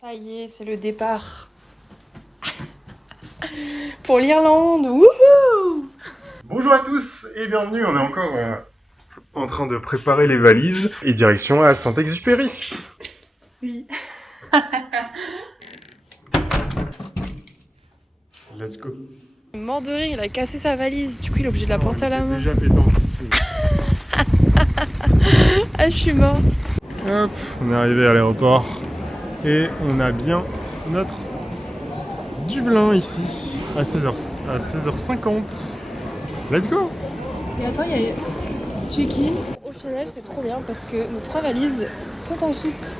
Ça y est, c'est le départ. Pour l'Irlande, wouhou! Bonjour à tous et bienvenue, on est encore en train de préparer les valises et direction à Saint-Exupéry. Oui. Let's go. Mort de rire, il a cassé sa valise, du coup il est obligé de la porter à la main. Déjà pétence ici. Ah, je suis morte. Hop, on est arrivé à l'aéroport et on a bien notre Dublin ici à 16h50. Let's go. Et attends, il y a check-in. Au final, c'est trop bien parce que nos 3 valises sont en soute.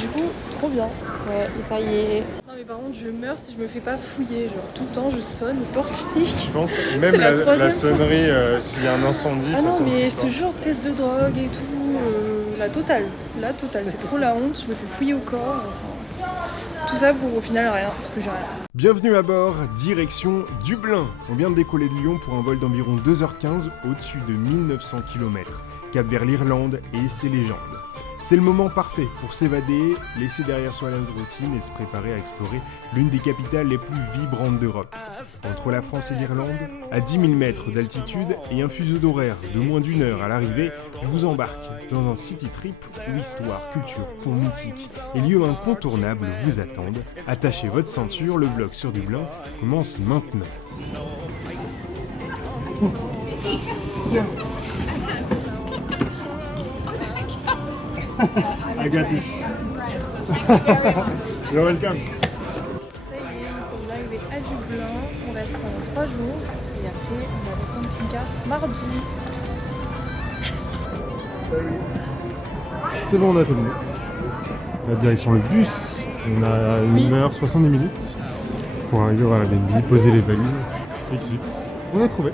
Du coup, trop bien. Ouais, et ça y est. Non, mais par contre, je meurs si je me fais pas fouiller. Genre, tout le temps, je sonne au portique. Je pense même la sonnerie, s'il y a un incendie, Ah ça non, sonne mais tout je ça. te jure, test de drogue et tout. La totale. C'est trop la honte. Je me fais fouiller au corps. Enfin, tout ça pour au final rien. Parce que j'ai rien. Bienvenue à bord, direction Dublin. On vient de décoller de Lyon pour un vol d'environ 2h15 au-dessus de 1900 km, cap vers l'Irlande et ses légendes. C'est le moment parfait pour s'évader, laisser derrière soi la routine et se préparer à explorer l'une des capitales les plus vibrantes d'Europe. Entre la France et l'Irlande, à 10 000 mètres d'altitude et un fuseau d'horaire de moins d'1 heure à l'arrivée, je vous embarque dans un city trip où histoire, culture, ponts mythiques et lieux incontournables vous attendent. Attachez votre ceinture, le vlog sur Dublin commence maintenant. I got this. You're welcome. Ça y est, nous sommes arrivés à Dublin. On reste pendant 3 jours. Et après, on va au camping-car mardi. C'est bon, on a terminé. La direction le bus. On a 1h70 minutes pour arriver à Airbnb, poser les valises. Exit. On a trouvé.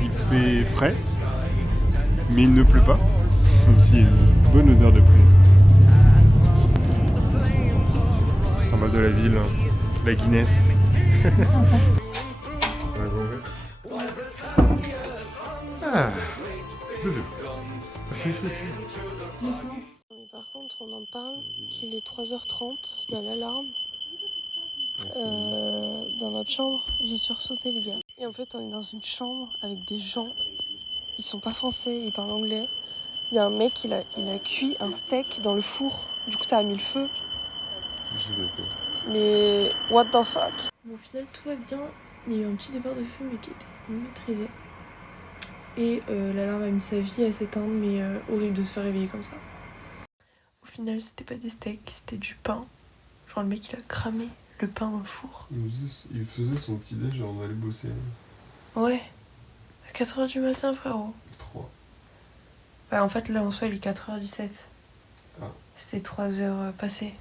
Il fait frais, mais il ne pleut pas, même s'il y a une bonne odeur de pluie. Symbole de la ville, la Guinness. Ah, Mais par contre, on en parle qu'il est 3h30, il y a l'alarme. Dans notre chambre, j'ai sursauté les gars. Et en fait, on est dans une chambre avec des gens. Ils sont pas français, ils parlent anglais. Il y a un mec, il a cuit un steak dans le four. Du coup, ça a mis le feu. Mais what the fuck? Bon, au final, tout va bien. Il y a eu un petit départ de feu, mais qui était maîtrisé. Et l'alarme a mis sa vie à s'éteindre, mais horrible de se faire réveiller comme ça. Au final, c'était pas des steaks, c'était du pain. Genre, le mec, il a cramé le pain dans le four. Il faisait son petit déj avant d'aller bosser. Ouais. À 4h du matin, frérot. 3. Bah, en fait, là, en soi, il est 4h17. Ah. C'était 3 heures passées.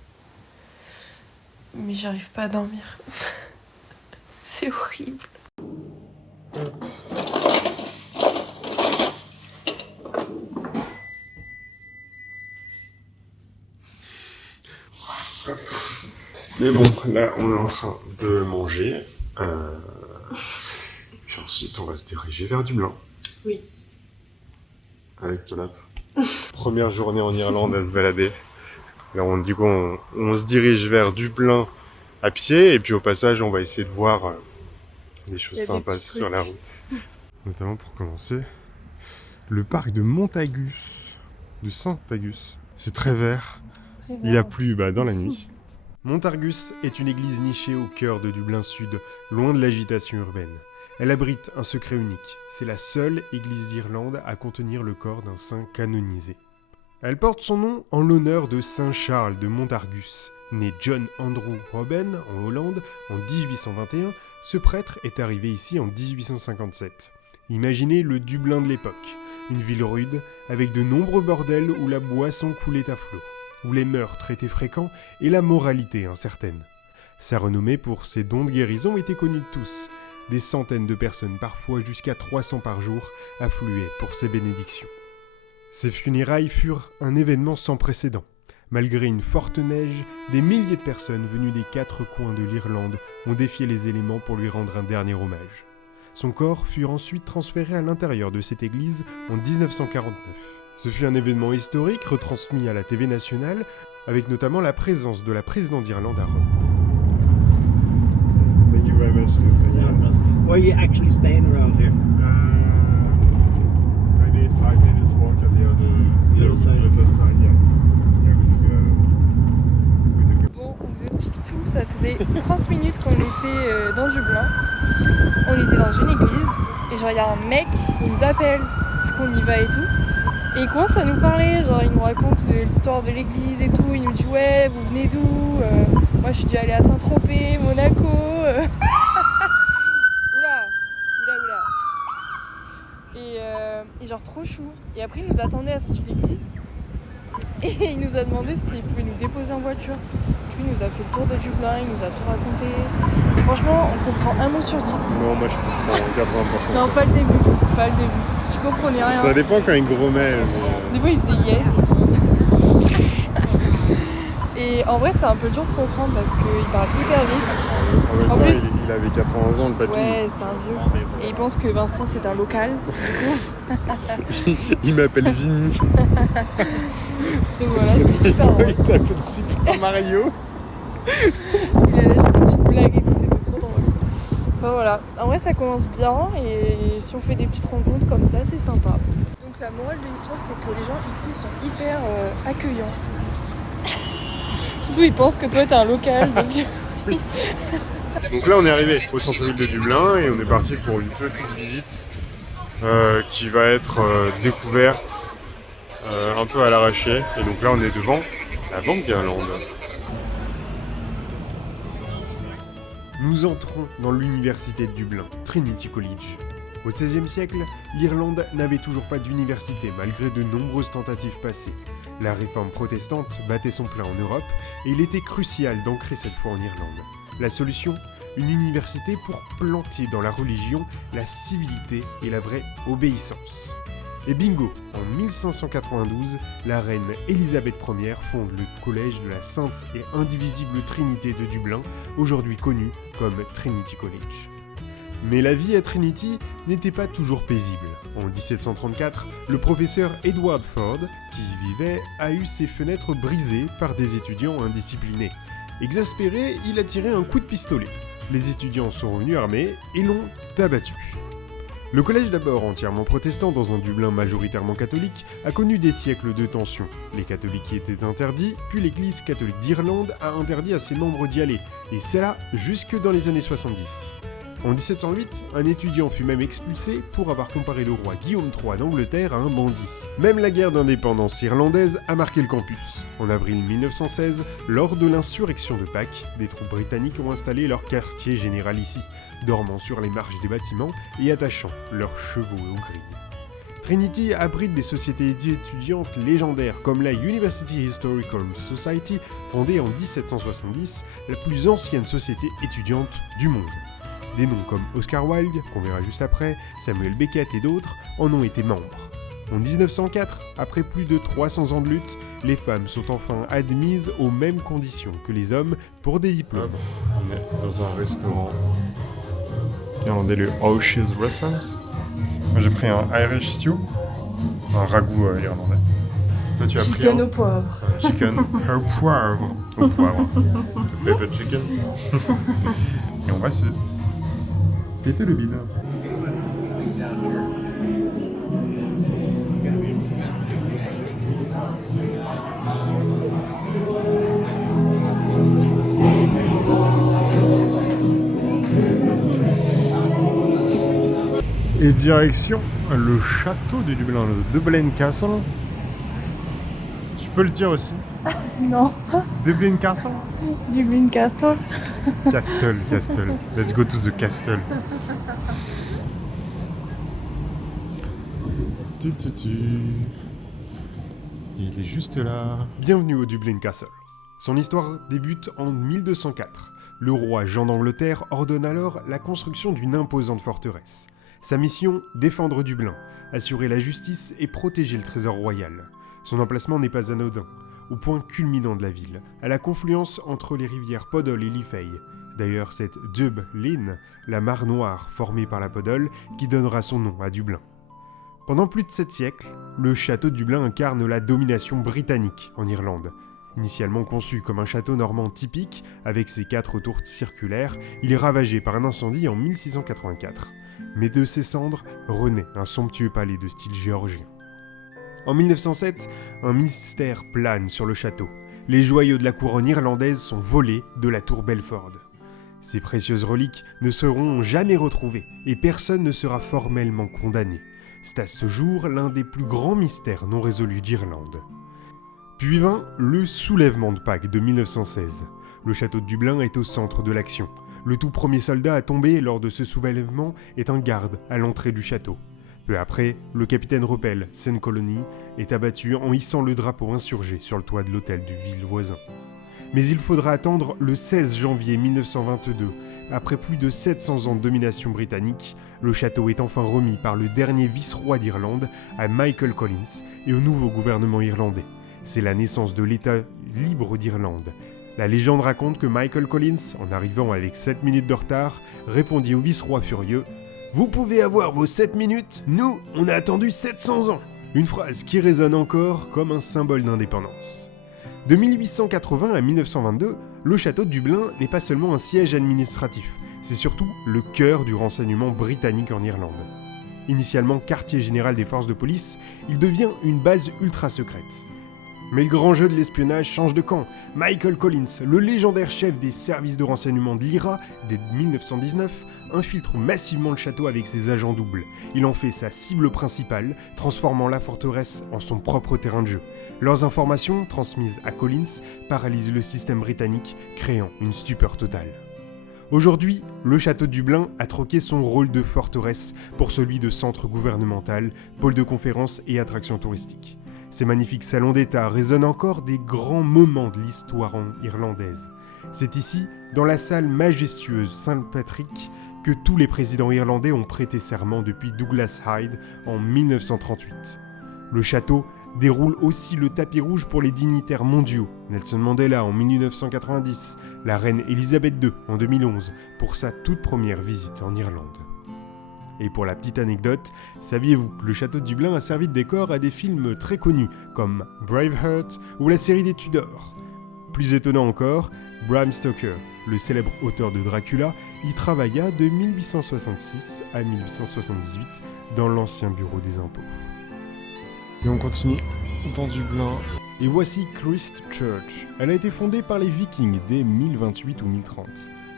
Mais j'arrive pas à dormir. C'est horrible. Mais bon, là, on est en train de manger. Puis ensuite, on va se diriger vers Dublin. Oui. Avec Tolap. Première journée en Irlande à se balader. Là, du coup, on se dirige vers Dublin à pied. Et puis au passage, on va essayer de voir des choses sympas sur la route. Notamment pour commencer, le parc de Montagus. De Saint-Agus. C'est très vert. Il a plu dans la nuit. Montargus est une église nichée au cœur de Dublin Sud, loin de l'agitation urbaine. Elle abrite un secret unique. C'est la seule église d'Irlande à contenir le corps d'un saint canonisé. Elle porte son nom en l'honneur de Saint Charles de Montargus. Né John Andrew Robben en Hollande en 1821, ce prêtre est arrivé ici en 1857. Imaginez le Dublin de l'époque, une ville rude avec de nombreux bordels où la boisson coulait à flot, où les meurtres étaient fréquents et la moralité incertaine. Sa renommée pour ses dons de guérison était connue de tous. Des centaines de personnes, parfois jusqu'à 300 par jour, affluaient pour ses bénédictions. Ses funérailles furent un événement sans précédent. Malgré une forte neige, des milliers de personnes venues des 4 coins de l'Irlande ont défié les éléments pour lui rendre un dernier hommage. Son corps fut ensuite transféré à l'intérieur de cette église en 1949. Ce fut un événement historique retransmis à la TV nationale, avec notamment la présence de la présidente d'Irlande à Rome. Thank you very much. Where are you actually staying around here? Maybe 5 minutes walk on the other side. Bon, on vous explique tout. Ça faisait 30 minutes qu'on était dans Dublin. On était dans une église. Et genre, il y a un mec, il nous appelle. Du coup, on y va et tout. Et il commence à nous parler. Genre, il nous raconte l'histoire de l'église et tout. Il nous dit, ouais, vous venez d'où? Moi, je suis déjà allée à Saint-Tropez, Monaco. Et genre trop chou. Et après il nous attendait à la sortie de l'église. Et il nous a demandé s'il pouvait nous déposer en voiture. Du coup il nous a fait le tour de Dublin, il nous a tout raconté. Franchement on comprend un mot sur 10. Non, moi je comprends 80%. Non, pas le début. Je comprenais rien. Ça dépend quand il grommait. Des fois il faisait yes. Et en vrai c'est un peu dur de comprendre parce qu'il parle hyper vite. En plus, il avait 80 ans le papy. Ouais, c'était un vieux. Et il pense que Vincent c'est un local. Il m'appelle Vinny. Donc voilà, c'était hyper drôle. Il t'appelle Super Mario. Il a lâché des petites blagues et tout, c'était trop drôle. Enfin voilà, en vrai ça commence bien et si on fait des petites rencontres comme ça, c'est sympa. Donc la morale de l'histoire, c'est que les gens ici sont hyper accueillants. Surtout ils pensent que toi t'es un local, donc... Donc là on est arrivé au centre-ville de Dublin et on est parti pour une petite visite qui va être découverte un peu à l'arraché. Et donc là on est devant la Banque d'Irlande. Nous entrons dans l'université de Dublin, Trinity College. Au XVIe siècle, l'Irlande n'avait toujours pas d'université malgré de nombreuses tentatives passées. La réforme protestante battait son plein en Europe et il était crucial d'ancrer cette foi en Irlande. La solution ? Une université pour planter dans la religion la civilité et la vraie obéissance. Et bingo, en 1592, la reine Élisabeth Ier fonde le collège de la Sainte et Indivisible Trinité de Dublin, aujourd'hui connu comme Trinity College. Mais la vie à Trinity n'était pas toujours paisible. En 1734, le professeur Edward Ford, qui y vivait, a eu ses fenêtres brisées par des étudiants indisciplinés. Exaspéré, il a tiré un coup de pistolet. Les étudiants sont revenus armés et l'ont abattu. Le collège, d'abord entièrement protestant dans un Dublin majoritairement catholique, a connu des siècles de tensions. Les catholiques y étaient interdits, puis l'Église catholique d'Irlande a interdit à ses membres d'y aller, et cela jusque dans les années 70. En 1708, un étudiant fut même expulsé pour avoir comparé le roi Guillaume III d'Angleterre à un bandit. Même la guerre d'indépendance irlandaise a marqué le campus. En avril 1916, lors de l'insurrection de Pâques, des troupes britanniques ont installé leur quartier général ici, dormant sur les marches des bâtiments et attachant leurs chevaux aux grilles. Trinity abrite des sociétés étudiantes légendaires comme la University Historical Society, fondée en 1770, la plus ancienne société étudiante du monde. Des noms comme Oscar Wilde, qu'on verra juste après, Samuel Beckett et d'autres en ont été membres. En 1904, après plus de 300 ans de lutte, les femmes sont enfin admises aux mêmes conditions que les hommes pour des diplômes. On est dans un restaurant irlandais, le O'Shea's Restaurant. Moi j'ai pris un Irish stew, un ragoût irlandais. Toi tu as pris Chicken au poivre. Chicken au poivre. Au poivre. Pepper chicken. Et on va se péter le bide. Et direction le château de Dublin, le Dublin Castle. Tu peux le dire aussi? Non. Dublin Castle? Dublin Castle. Castle. Let's go to the castle. Il est juste là. Bienvenue au Dublin Castle. Son histoire débute en 1204. Le roi Jean d'Angleterre ordonne alors la construction d'une imposante forteresse. Sa mission, défendre Dublin, assurer la justice et protéger le trésor royal. Son emplacement n'est pas anodin, au point culminant de la ville, à la confluence entre les rivières Podol et Liffey. D'ailleurs, cette Dublin, la mare noire formée par la Podol, qui donnera son nom à Dublin. Pendant plus de 7 siècles, le château de Dublin incarne la domination britannique en Irlande. Initialement conçu comme un château normand typique, avec ses 4 tours circulaires, il est ravagé par un incendie en 1684. Mais de ses cendres renaît un somptueux palais de style géorgien. En 1907, un mystère plane sur le château. Les joyaux de la couronne irlandaise sont volés de la tour Belford. Ces précieuses reliques ne seront jamais retrouvées et personne ne sera formellement condamné. C'est à ce jour l'un des plus grands mystères non résolus d'Irlande. Puis vint le soulèvement de Pâques de 1916. Le château de Dublin est au centre de l'action. Le tout premier soldat à tomber lors de ce soulèvement est un garde à l'entrée du château. Peu après, le capitaine Ruppel, Seine Colony, est abattu en hissant le drapeau insurgé sur le toit de l'hôtel du ville voisin. Mais il faudra attendre le 16 janvier 1922. Après plus de 700 ans de domination britannique, le château est enfin remis par le dernier vice-roi d'Irlande à Michael Collins et au nouveau gouvernement irlandais. C'est la naissance de l'État libre d'Irlande. La légende raconte que Michael Collins, en arrivant avec 7 minutes de retard, répondit au vice-roi furieux « Vous pouvez avoir vos 7 minutes, nous, on a attendu 700 ans !» Une phrase qui résonne encore comme un symbole d'indépendance. De 1880 à 1922, le château de Dublin n'est pas seulement un siège administratif, c'est surtout le cœur du renseignement britannique en Irlande. Initialement quartier général des forces de police, il devient une base ultra secrète. Mais le grand jeu de l'espionnage change de camp. Michael Collins, le légendaire chef des services de renseignement de l'IRA dès 1919, infiltre massivement le château avec ses agents doubles. Il en fait sa cible principale, transformant la forteresse en son propre terrain de jeu. Leurs informations, transmises à Collins, paralysent le système britannique, créant une stupeur totale. Aujourd'hui, le château de Dublin a troqué son rôle de forteresse pour celui de centre gouvernemental, pôle de conférences et attraction touristique. Ces magnifiques salons d'État résonnent encore des grands moments de l'histoire irlandaise. C'est ici, dans la salle majestueuse Saint-Patrick, que tous les présidents irlandais ont prêté serment depuis Douglas Hyde en 1938. Le château déroule aussi le tapis rouge pour les dignitaires mondiaux, Nelson Mandela en 1990, la reine Elisabeth II en 2011, pour sa toute première visite en Irlande. Et pour la petite anecdote, saviez-vous que le château de Dublin a servi de décor à des films très connus comme Braveheart ou la série des Tudors? Plus étonnant encore, Bram Stoker, le célèbre auteur de Dracula, y travailla de 1866 à 1878 dans l'ancien bureau des impôts. Et on continue dans Dublin. Et voici Christ Church. Elle a été fondée par les Vikings dès 1028 ou 1030.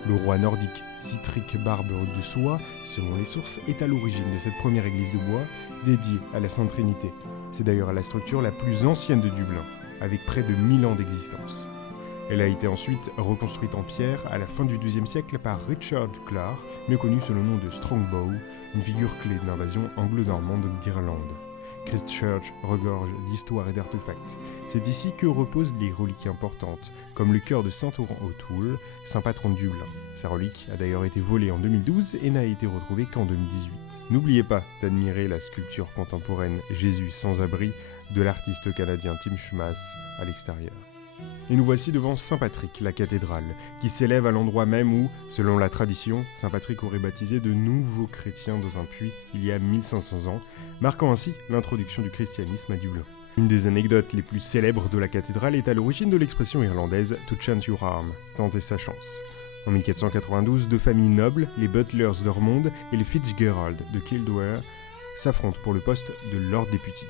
Le roi nordique Sihtric Barbe de Soie, selon les sources, est à l'origine de cette première église de bois dédiée à la Sainte Trinité. C'est d'ailleurs la structure la plus ancienne de Dublin, avec près de 1000 ans d'existence. Elle a été ensuite reconstruite en pierre à la fin du XIIe siècle par Richard Clark, mieux connu sous le nom de Strongbow, une figure clé de l'invasion anglo-normande d'Irlande. Christ Church regorge d'histoires et d'artefacts. C'est ici que reposent des reliques importantes, comme le cœur de Saint Oran O'Toole, saint patron de Dublin. Sa relique a d'ailleurs été volée en 2012 et n'a été retrouvée qu'en 2018. N'oubliez pas d'admirer la sculpture contemporaine Jésus sans abri de l'artiste canadien Tim Schmass à l'extérieur. Et nous voici devant Saint-Patrick, la cathédrale, qui s'élève à l'endroit même où, selon la tradition, Saint-Patrick aurait baptisé de nouveaux chrétiens dans un puits il y a 1500 ans, marquant ainsi l'introduction du christianisme à Dublin. Une des anecdotes les plus célèbres de la cathédrale est à l'origine de l'expression irlandaise « to chance your arm », tenter sa chance. En 1492, deux familles nobles, les Butlers d'Ormond et les Fitzgerald de Kildare, s'affrontent pour le poste de Lord Deputy.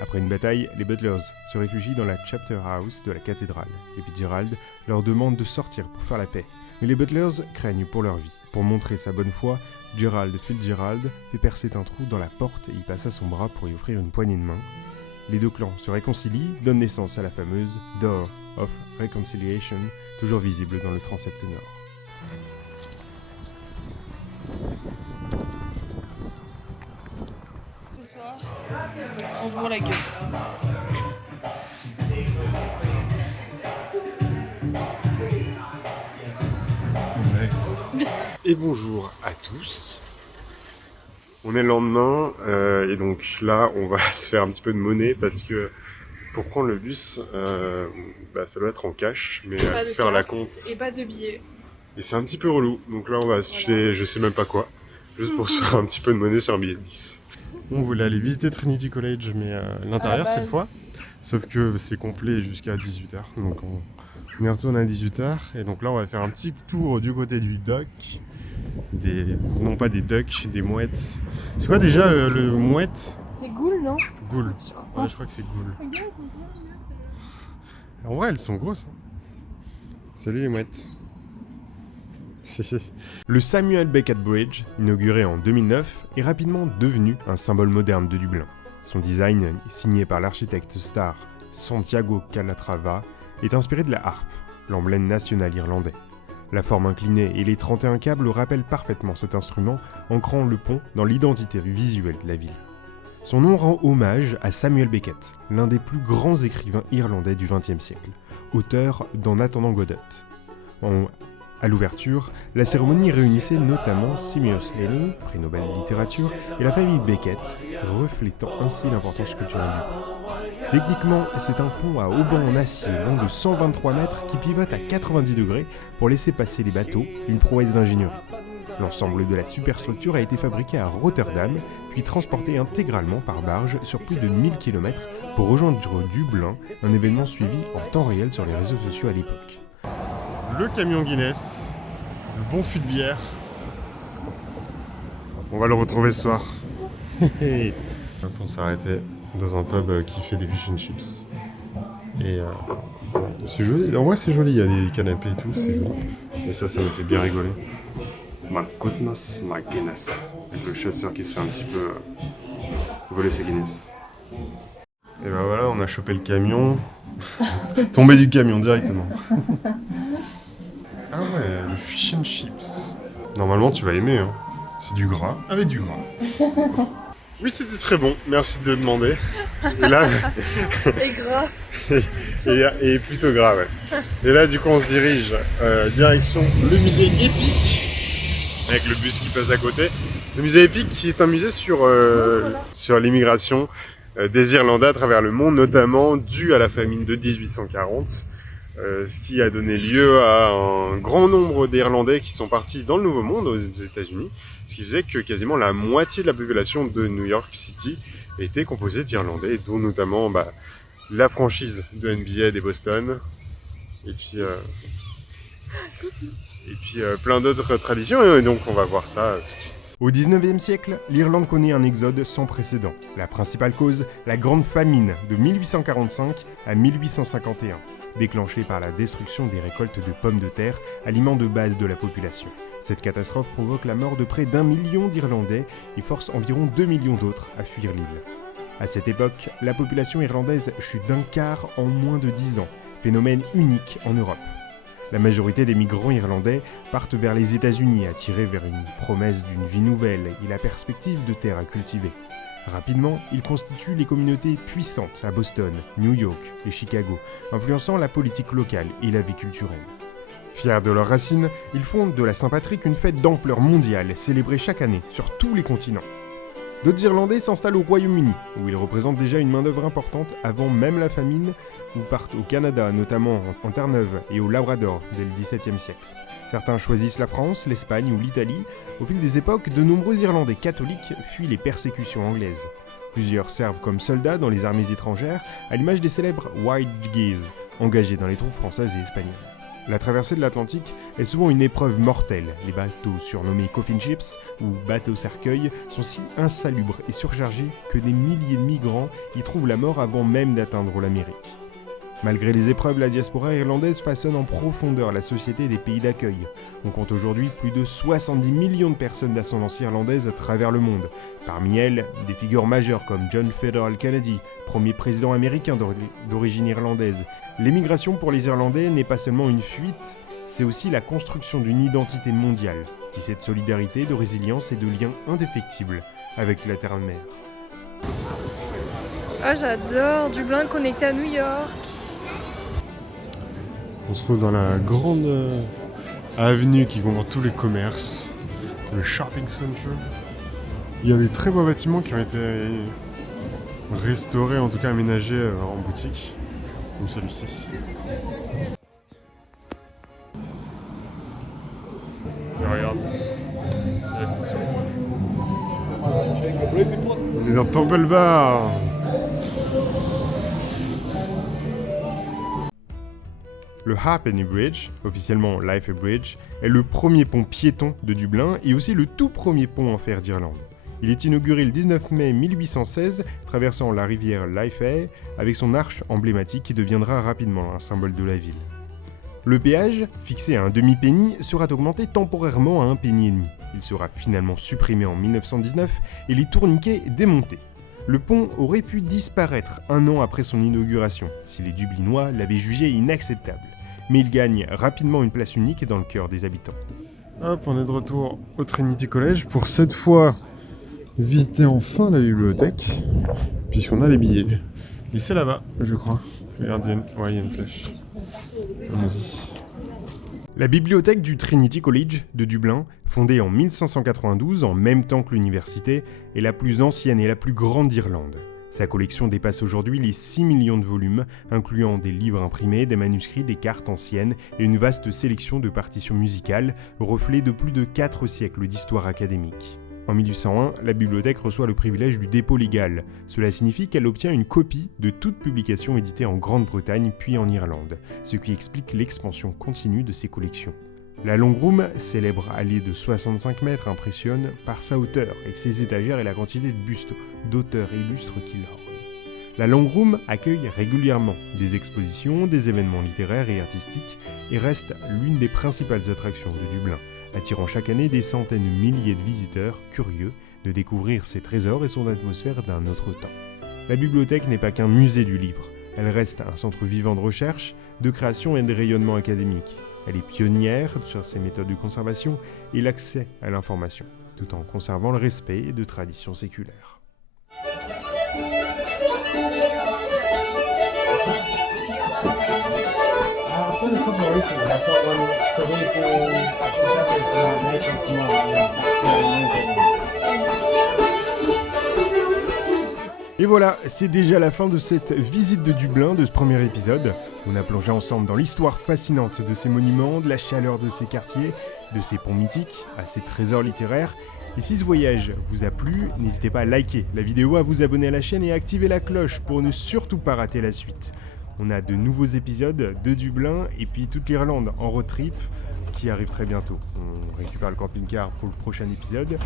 Après une bataille, les Butlers se réfugient dans la Chapter House de la cathédrale. Les Fitzgerald leur demandent de sortir pour faire la paix, mais les Butlers craignent pour leur vie. Pour montrer sa bonne foi, Gerald Fitzgerald fait percer un trou dans la porte et y passa son bras pour y offrir une poignée de main. Les deux clans se réconcilient, donnent naissance à la fameuse Door of Reconciliation, toujours visible dans le transept nord. Ce soir, on se bourre la gueule. Et bonjour à tous. On est le lendemain et donc là on va se faire un petit peu de monnaie parce que pour prendre le bus, ça doit être en cash, mais faire la compte. Et pas de billets. Et c'est un petit peu relou, donc là on va acheter je sais même pas quoi, juste pour se faire un petit peu de monnaie sur un billet de 10. On voulait aller visiter Trinity College, mais l'intérieur base. cette fois. Sauf que c'est complet jusqu'à 18h. Donc on y retourne à 18h. Et donc là, on va faire un petit tour du côté du dock. Non pas des ducks, des mouettes. C'est quoi déjà le mouette? C'est Ghoul, non? Ghoul. Ouais, je crois que c'est Ghoul. En vrai, elles sont grosses. Hein. Salut les mouettes. Le Samuel Beckett Bridge, inauguré en 2009, est rapidement devenu un symbole moderne de Dublin. Son design, signé par l'architecte star Santiago Calatrava, est inspiré de la harpe, l'emblème national irlandais. La forme inclinée et les 31 câbles rappellent parfaitement cet instrument, ancrant le pont dans l'identité visuelle de la ville. Son nom rend hommage à Samuel Beckett, l'un des plus grands écrivains irlandais du XXe siècle, auteur d'En attendant Godot. À l'ouverture, la cérémonie réunissait notamment Seamus Heaney, prix Nobel de littérature, et la famille Beckett, reflétant ainsi l'importance culturelle du pont. Techniquement, c'est un pont à haubans en acier long de 123 mètres qui pivote à 90 degrés pour laisser passer les bateaux, une prouesse d'ingénierie. L'ensemble de la superstructure a été fabriqué à Rotterdam, puis transporté intégralement par barge sur plus de 1000 km pour rejoindre Dublin, un événement suivi en temps réel sur les réseaux sociaux à l'époque. Le camion Guinness, le bon fût de bière. On va le retrouver ce soir. On s'est arrêté dans un pub qui fait des fish and chips. Et c'est joli, en vrai c'est joli, il y a des canapés et tout, c'est joli. Et ça me fait bien rigoler. My goodness, my Guinness. Avec le chasseur qui se fait un petit peu voler ses Guinness. Et ben voilà, on a chopé le camion. Tombé du camion directement. Ah ouais, le fish and chips. Normalement tu vas aimer, hein. C'est du gras, avec du gras. Oui, c'était très bon, merci de demander. Et là... Et gras. et plutôt gras, ouais. Et là, du coup, on se dirige direction le musée Epic, avec le bus qui passe à côté. Le musée Epic qui est un musée sur l'immigration des Irlandais à travers le monde, notamment dû à la famine de 1840. Ce qui a donné lieu à un grand nombre d'Irlandais qui sont partis dans le Nouveau Monde, aux États-Unis, ce qui faisait que quasiment la moitié de la population de New York City était composée d'Irlandais, dont notamment la franchise de NBA des Boston, et puis plein d'autres traditions, et donc on va voir ça tout de suite. Au XIXe siècle, l'Irlande connaît un exode sans précédent. La principale cause, la grande famine de 1845 à 1851. Déclenchée par la destruction des récoltes de pommes de terre, aliment de base de la population. Cette catastrophe provoque la mort de près d'1 million d'Irlandais et force environ 2 millions d'autres à fuir l'île. À cette époque, la population irlandaise chute d'un quart en moins de 10 ans, phénomène unique en Europe. La majorité des migrants irlandais partent vers les États-Unis, attirés vers une promesse d'une vie nouvelle et la perspective de terres à cultiver. Rapidement, ils constituent les communautés puissantes à Boston, New York et Chicago, influençant la politique locale et la vie culturelle. Fiers de leurs racines, ils font de la Saint-Patrick une fête d'ampleur mondiale, célébrée chaque année sur tous les continents. D'autres Irlandais s'installent au Royaume-Uni, où ils représentent déjà une main-d'œuvre importante avant même la famine, ou partent au Canada, notamment en Terre-Neuve et au Labrador dès le XVIIe siècle. Certains choisissent la France, l'Espagne ou l'Italie. Au fil des époques, de nombreux Irlandais catholiques fuient les persécutions anglaises. Plusieurs servent comme soldats dans les armées étrangères, à l'image des célèbres White Guards, engagés dans les troupes françaises et espagnoles. La traversée de l'Atlantique est souvent une épreuve mortelle. Les bateaux surnommés coffin ships ou bateaux cercueils sont si insalubres et surchargés que des milliers de migrants y trouvent la mort avant même d'atteindre l'Amérique. Malgré les épreuves, la diaspora irlandaise façonne en profondeur la société des pays d'accueil. On compte aujourd'hui plus de 70 millions de personnes d'ascendance irlandaise à travers le monde. Parmi elles, des figures majeures comme John Fitzgerald Kennedy, premier président américain d'origine irlandaise. L'émigration pour les Irlandais n'est pas seulement une fuite, c'est aussi la construction d'une identité mondiale, tissée de solidarité, de résilience et de liens indéfectibles avec la terre-mère. Ah, j'adore, Dublin connecté à New York. On se trouve dans la grande avenue qui comprend tous les commerces, le shopping center. Il y a des très beaux bâtiments qui ont été restaurés, en tout cas aménagés en boutique, comme celui-ci. Et regarde, il y a la petite souris. On est dans Temple Bar. Le Halfpenny Bridge, officiellement Life Bridge, est le premier pont piéton de Dublin et aussi le tout premier pont en fer d'Irlande. Il est inauguré le 19 mai 1816, traversant la rivière Liffey, avec son arche emblématique qui deviendra rapidement un symbole de la ville. Le péage, fixé à un demi-penny, sera augmenté temporairement à 1,5 penny. Il sera finalement supprimé en 1919 et les tourniquets démontés. Le pont aurait pu disparaître un an après son inauguration, si les Dublinois l'avaient jugé inacceptable. Mais il gagne rapidement une place unique dans le cœur des habitants. Hop, on est de retour au Trinity College pour cette fois visiter enfin la bibliothèque, puisqu'on a les billets. Et c'est là-bas, je crois. Regarde, il y a une flèche. Allons-y. La bibliothèque du Trinity College de Dublin, fondée en 1592 en même temps que l'université, est la plus ancienne et la plus grande d'Irlande. Sa collection dépasse aujourd'hui les 6 millions de volumes, incluant des livres imprimés, des manuscrits, des cartes anciennes et une vaste sélection de partitions musicales, reflet de plus de 4 siècles d'histoire académique. En 1801, la bibliothèque reçoit le privilège du dépôt légal. Cela signifie qu'elle obtient une copie de toute publication éditée en Grande-Bretagne puis en Irlande, ce qui explique l'expansion continue de ses collections. La Long Room, célèbre allée de 65 mètres, impressionne par sa hauteur et ses étagères et la quantité de bustes d'auteurs illustres qui l'ornent. La Long Room accueille régulièrement des expositions, des événements littéraires et artistiques et reste l'une des principales attractions de Dublin, attirant chaque année des centaines de milliers de visiteurs curieux de découvrir ses trésors et son atmosphère d'un autre temps. La bibliothèque n'est pas qu'un musée du livre, elle reste un centre vivant de recherche, de création et de rayonnement académique. Elle est pionnière sur ses méthodes de conservation et l'accès à l'information, tout en conservant le respect de traditions séculaires. Et voilà, c'est déjà la fin de cette visite de Dublin, de ce premier épisode. On a plongé ensemble dans l'histoire fascinante de ces monuments, de la chaleur de ces quartiers, de ces ponts mythiques, à ces trésors littéraires. Et si ce voyage vous a plu, n'hésitez pas à liker la vidéo, à vous abonner à la chaîne et à activer la cloche pour ne surtout pas rater la suite. On a de nouveaux épisodes de Dublin et puis toute l'Irlande en road trip qui arrive très bientôt. On récupère le camping-car pour le prochain épisode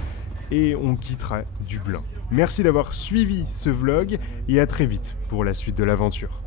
et on quittera Dublin. Merci d'avoir suivi ce vlog et à très vite pour la suite de l'aventure.